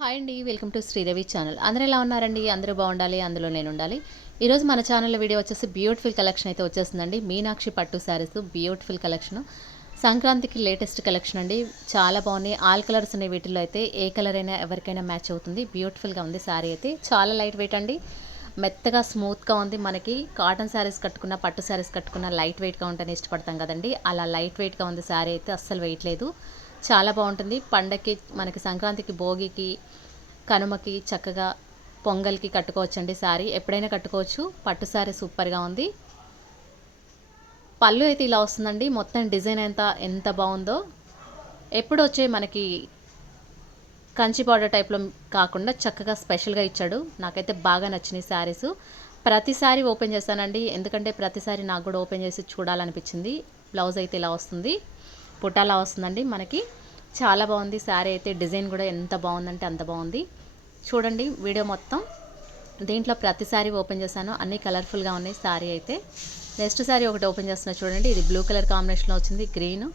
Hi అండి welcome to Sridevi channel. అందరూ ఎలా ఉన్నారండి? అందరూ బాగుండాలి అందులో నేను ఉండాలి. ఈరోజు మన ఛానల్లో వీడియో వచ్చేసి బ్యూటిఫుల్ కలెక్షన్ అయితే వచ్చేస్తుందండి. Meenakshi pattu sarees beautiful collection సంక్రాంతికి లేటెస్ట్ కలెక్షన్ అండి. చాలా బాగున్నాయి. ఆల్ కలర్స్ ఉన్నాయి వీటిలో అయితే. ఏ కలర్ అయినా ఎవరికైనా మ్యాచ్ అవుతుంది. బ్యూటిఫుల్గా ఉంది శారీ అయితే. చాలా లైట్ వెయిట్ అండి. మెత్తగా స్మూత్గా ఉంది మనకి. కాటన్ శారీస్ కట్టుకున్న పట్టు శారీస్ కట్టుకున్న లైట్ వెయిట్గా ఉంటేనే ఇష్టపడతాం కదండి. అలా లైట్ వెయిట్గా ఉంది శారీ అయితే అస్సలు వెయిట్ లేదు. చాలా బాగుంటుంది. పండగకి మనకి సంక్రాంతికి భోగికి కనుమకి చక్కగా పొంగల్కి కట్టుకోవచ్చండి శారీ ఎప్పుడైనా కట్టుకోవచ్చు. పట్టు శారీ సూపర్గా ఉంది. పళ్ళు అయితే ఇలా వస్తుందండి. మొత్తం డిజైన్ ఎంత ఎంత బాగుందో. ఎప్పుడు వచ్చే మనకి కంచి బార్డర్ టైప్లో కాకుండా చక్కగా స్పెషల్గా ఇచ్చాడు. నాకైతే బాగా నచ్చినాయి శారీస్ ప్రతిసారి ఓపెన్ చేస్తానండి. ఎందుకంటే ప్రతిసారి నాకు కూడా ఓపెన్ చేసి చూడాలనిపించింది. బ్లౌజ్ అయితే ఇలా వస్తుంది. పుటాలా వస్తుందండి. మనకి చాలా బాగుంది. శారీ అయితే డిజైన్ కూడా ఎంత బాగుందంటే అంత బాగుంది. చూడండి వీడియో మొత్తం. దీంట్లో ప్రతిసారి ఓపెన్ చేశాను. అన్ని కలర్ఫుల్గా ఉన్నాయి శారీ అయితే. నెక్స్ట్ శారీ ఒకటి ఓపెన్ చేస్తున్నా చూడండి. ఇది బ్లూ కలర్ కాంబినేషన్లో వచ్చింది. గ్రీన్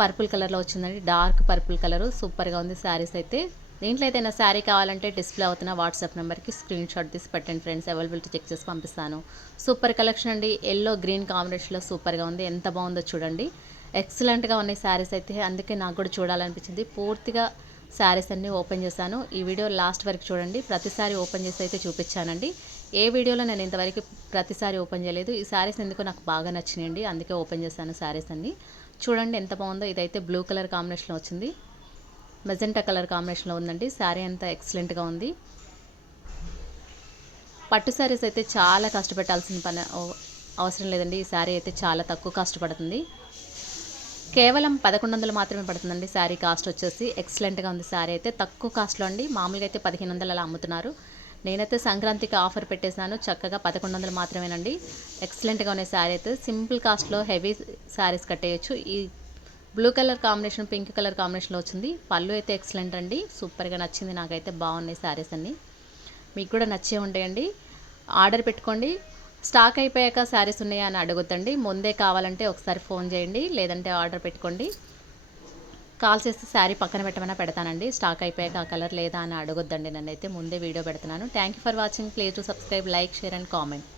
పర్పుల్ కలర్లో వచ్చిందండి. Dark purple colour. సూపర్గా ఉంది శారీస్ అయితే. దీంట్లో ఏదైనా శారీ కావాలంటే డిస్ప్లే అవుతున్న వాట్సాప్ నెంబర్కి స్క్రీన్ షాట్ తీసి పెట్టండి ఫ్రెండ్స్. అవైలబిలిటీ చెక్ చేసి పంపిస్తాను. సూపర్ కలెక్షన్ అండి. ఎల్లో గ్రీన్ కాంబినేషన్లో సూపర్గా ఉంది. ఎంత బాగుందో చూడండి. ఎక్సలెంట్గా ఉన్నాయి శారీస్ అయితే అందుకే నాకు కూడా చూడాలనిపించింది. పూర్తిగా శారీస్ అన్నీ ఓపెన్ చేశాను. ఈ వీడియో లాస్ట్ వరకు చూడండి. ప్రతిసారి ఓపెన్ చేసి అయితే చూపించానండి. ఏ వీడియోలో నేను ఇంతవరకు ప్రతిసారి ఓపెన్ చేయలేదు. ఈ శారీస్ ఎందుకో నాకు బాగా నచ్చినాయండి. అందుకే ఓపెన్ చేశాను శారీస్ అన్ని. చూడండి ఎంత బాగుందో. ఇదైతే బ్లూ కలర్ కాంబినేషన్లో వచ్చింది. మెజెంటా కలర్ కాంబినేషన్లో ఉందండి. శారీ అంతా ఎక్సలెంట్గా ఉంది. పట్టు శారీస్ అయితే చాలా కష్టపెట్టాల్సిన పని అవసరం లేదండి. ఈ శారీ అయితే చాలా తక్కువ కష్టపడుతుంది. కేవలం పదకొండు వందలు మాత్రమే పడుతుందండి. శారీ కాస్ట్ వచ్చేసి ఎక్సలెంట్గా ఉంది శారీ అయితే. తక్కువ కాస్ట్లో అండి. మామూలుగా అయితే పదిహేను వందలు అలా అమ్ముతున్నారు. నేనైతే సంక్రాంతికి ఆఫర్ పెట్టేశాను చక్కగా పదకొండు వందలు మాత్రమేనండి. ఎక్సలెంట్గా ఉన్న శారీ అయితే. సింపుల్ కాస్ట్లో హెవీ శారీస్ కట్టేయచ్చు. ఈ blue colour combination pink colour కాంబినేషన్లో వచ్చింది. పళ్ళు అయితే ఎక్సలెంట్ అండి. సూపర్గా నచ్చింది. నాకైతే బాగున్నాయి శారీస్ అన్నీ. మీకు కూడా నచ్చే ఉంటాయండి. ఆర్డర్ పెట్టుకోండి. స్టాక్ అయిపోయాక శారీస్ ఉన్నాయా అని అడుగుతండి. ముందే కావాలంటే ఒకసారి ఫోన్ చేయండి లేదంటే ఆర్డర్ పెట్టుకోండి. కాల్ చేస్తే శారీ పక్కన పెట్టమన్నా పెడతానండి. స్టాక్ అయిపోయాక ఆ కలర్ లేదా అని అడగొద్దండి నన్నైతే. ముందే వీడియో పెడుతున్నాను. Thank you for watching please to subscribe like share and comment